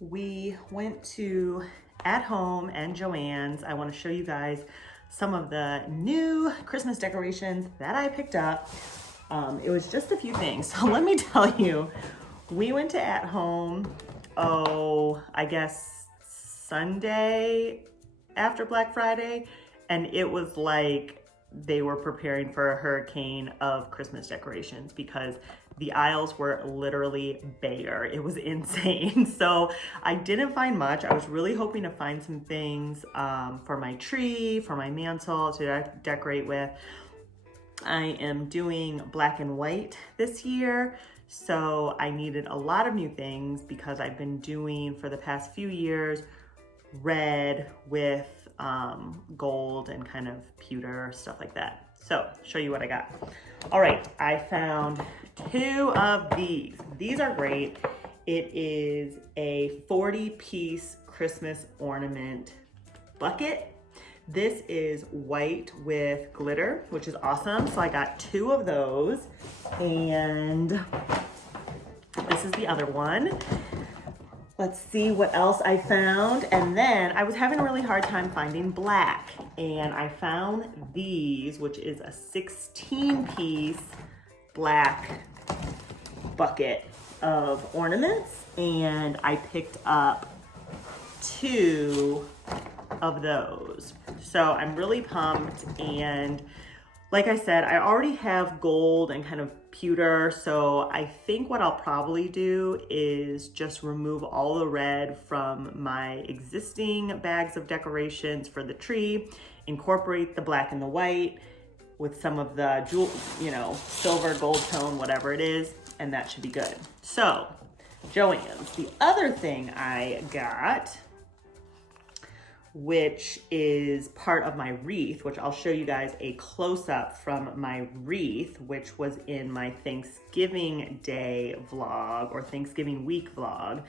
We went to At Home and Joann's. I want to show you guys some of the new Christmas decorations that I picked up. It was just a few things. So let me tell you, we went to At Home, I guess Sunday after Black Friday, and it was like they were preparing for a hurricane of Christmas decorations because the aisles were literally bare. It was insane. So I didn't find much. I was really hoping to find some things for my tree, for my mantle to decorate with. I am doing black and white this year. So I needed a lot of new things because I've been doing for the past few years red with gold and kind of pewter, stuff like that. So show you what I got. All right, I found two of these. These are great. It is a 40-piece Christmas ornament bucket. This is white with glitter, which is awesome. So I got two of those, and this is the other one. Let's see what else I found. And then I was having a really hard time finding black, and I found these, which is a 16-piece black bucket of ornaments, and I picked up two of those. So I'm really pumped, and like I said, I already have gold and kind of pewter, so I think what I'll probably do is just remove all the red from my existing bags of decorations for the tree, incorporate the black and the white with some of the jewel, silver, gold tone, whatever it is, and that should be good. So, Joann's. The other thing I got, which is part of my wreath, which I'll show you guys a close-up from my wreath, which was in my Thanksgiving Day vlog or Thanksgiving week vlog.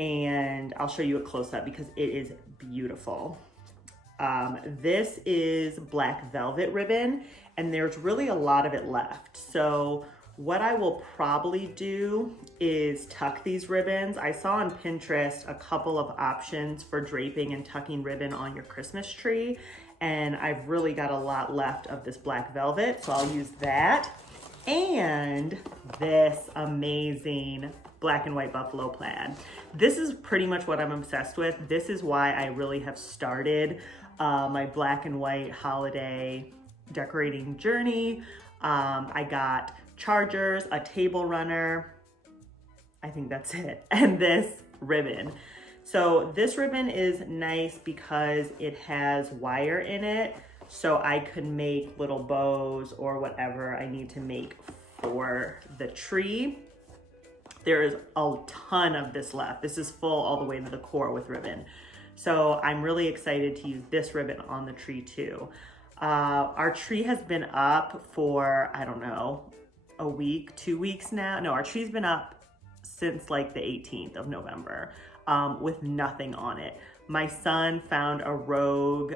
And I'll show you a close-up because it is beautiful. This is black velvet ribbon, and there's really a lot of it left. So what I will probably do is tuck these ribbons. I saw on Pinterest a couple of options for draping and tucking ribbon on your Christmas tree, and I've really got a lot left of this black velvet, so I'll use that. And this amazing black and white buffalo plaid. This is pretty much what I'm obsessed with. This is why I really have started my black and white holiday decorating journey. I got chargers, a table runner, I think that's it, and this ribbon. So this ribbon is nice because it has wire in it, so I could make little bows or whatever I need to make for the tree. There is a ton of this left. This is full all the way to the core with ribbon. So I'm really excited to use this ribbon on the tree too. Our tree has been up for, I don't know, a week, 2 weeks now. No, our tree's been up since like the 18th of November with nothing on it. My son found a rogue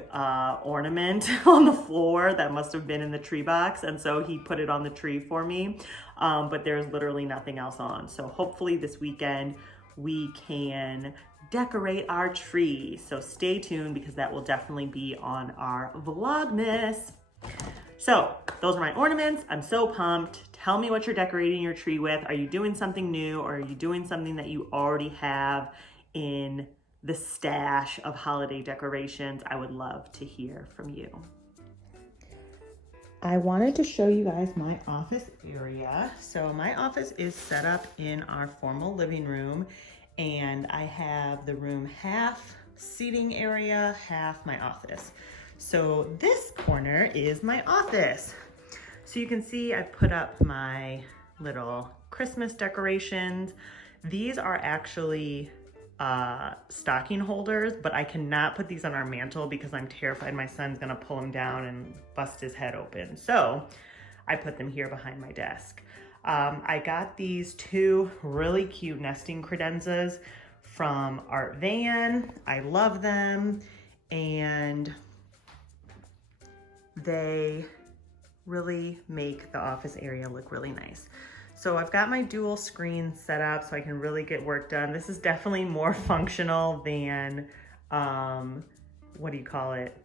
ornament on the floor that must have been in the tree box, and so he put it on the tree for me, but there's literally nothing else on. So hopefully this weekend we can decorate our tree. So stay tuned because that will definitely be on our Vlogmas. So those are my ornaments. I'm so pumped. Tell me what you're decorating your tree with. Are you doing something new, or are you doing something that you already have in the stash of holiday decorations? I would love to hear from you. I wanted to show you guys my office area. So my office is set up in our formal living room, and I have the room half seating area, half my office. So this corner is my office. So you can see I put up my little Christmas decorations. These are actually stocking holders, but I cannot put these on our mantle because I'm terrified my son's gonna pull them down and bust his head open. So I put them here behind my desk. I got these two really cute nesting credenzas from Art Van. I love them, and they really make the office area look really nice. So I've got my dual screen set up so I can really get work done. This is definitely more functional than, what do you call it?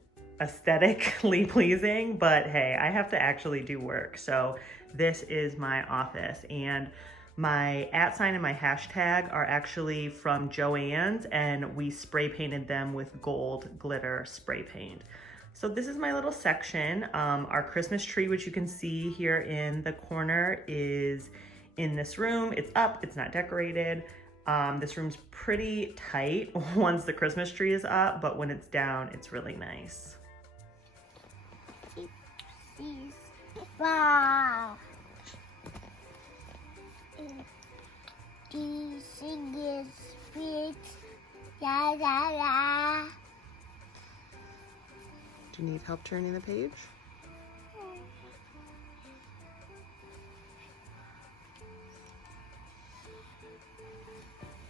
Aesthetically pleasing, but hey, I have to actually do work. So this is my office, and my @ and my hashtag are actually from Joann's, and we spray painted them with gold glitter spray paint. So this is my little section. Our Christmas tree, which you can see here in the corner, is in this room. It's up, it's not decorated. This room's pretty tight once the Christmas tree is up, but when it's down, it's really nice. Wow. This is sweet. La la la. Do you need help turning the page?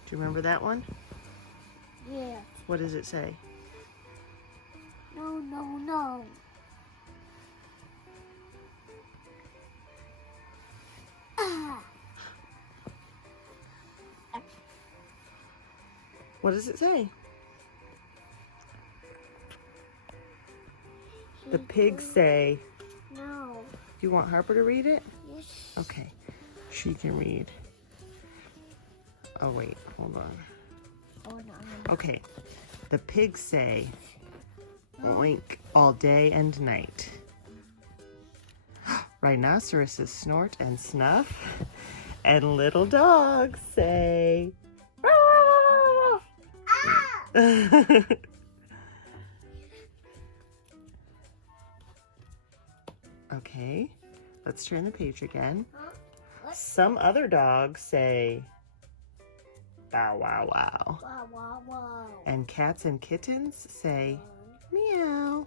Do you remember that one? Yeah. What does it say? No, no, no. What does it say? The pigs say... No. You want Harper to read it? Yes. Okay, she can read. Oh wait, hold on. Hold on. Okay, the pigs say, oink all day and night. Rhinoceroses snort and snuff, and little dogs say, Okay, let's turn the page again. Some other dogs say, bow wow wow. Wow, wow, wow. And cats and kittens say, meow.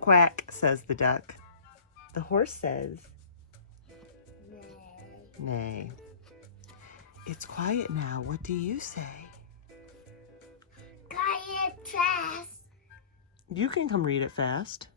Quack, says the duck. The horse says, neigh. It's quiet now. What do you say? Quiet fast. You can come read it fast.